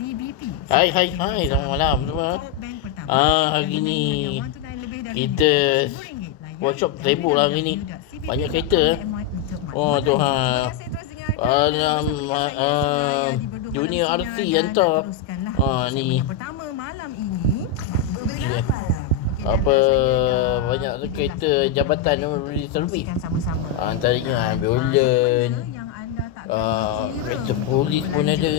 Hai, selamat malam semua. Hari ni kita workshop sibuk lah hari ni. Banyak kereta. Oh Tuhan. Junior RC hantar. Ni. Apa banyak kereta jabatan beri servis. Antaranya ambulans, kereta polis pun ada.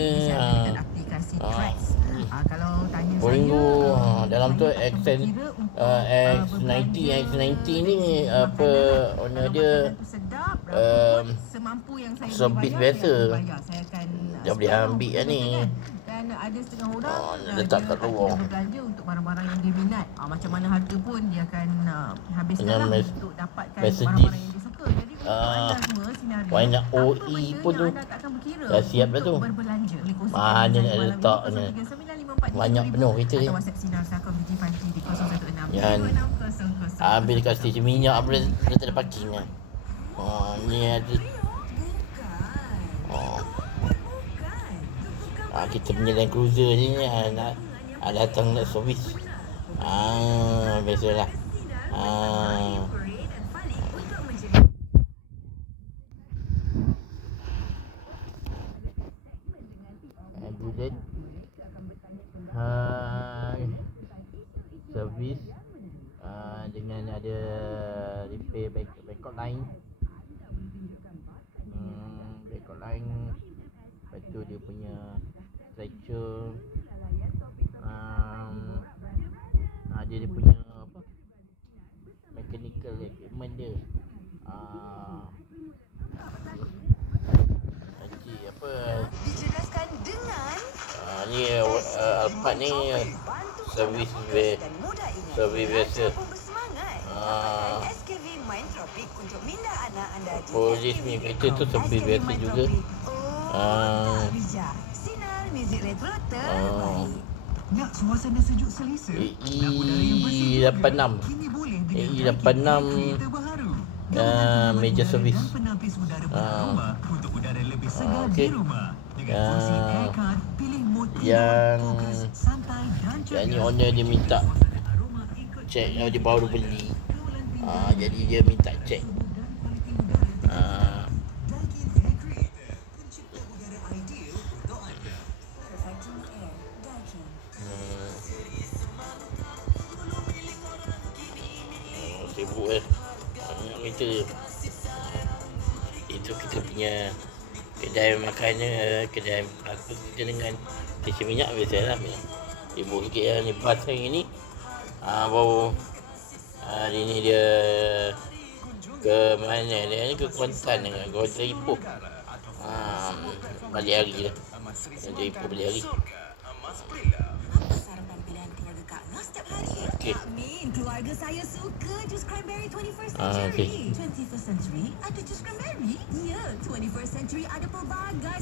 Boringo dalam tu X90 ni apa owner dia servis biasa. Dia boleh ambil lah ni. Letak kat luar. Untuk barang-barang yang dia minat. Macam mana harga pun dia akan habiskan untuk dapatkan barang-barang yang dia suka. Jadi banyak OE pun tu dah siap dah tu. Mana nak letak ni. Banyak penuh kereta ni. Yang ambil dekat stesen minyak boleh letak ada parking lah. Ni ada. Kita punya Land Cruiser ni nak datang nak servis. Biasalah. Ambulans. Servis. Dengan ada repair backup line. Backup line. Lepas tu dia punya stretcher. Dia punya apa, mechanical equipment dia. Nanti apa Dicerdaskan dengan ni Alphard ni servis biasa. SKV Mindtropic untuk minda anak anda. Polis ni kereta tu servis biasa juga. Sinar muzik retro terbaik. Nak suasana sejuk selesa? AE86 major service. Okey. Yang ni owner dia minta cek, dia baru beli. Jadi dia minta cek. Sibuk kereta. Itu kita punya kedai makan, kedai aku kita dengan stesen minyak biasalah. Sibuk sikit lah ni bas hari ni. Baru hari ni dia ke mana dia ni, ke Kuantan dengan Kuala Ipoh. Balik hari lah. Kuala Ipoh balik hari. Okey. Keluarga saya suka jus cranberry 21st century. Okey. 21st century ada jus cranberry? Ya, 21st century ada pelbagai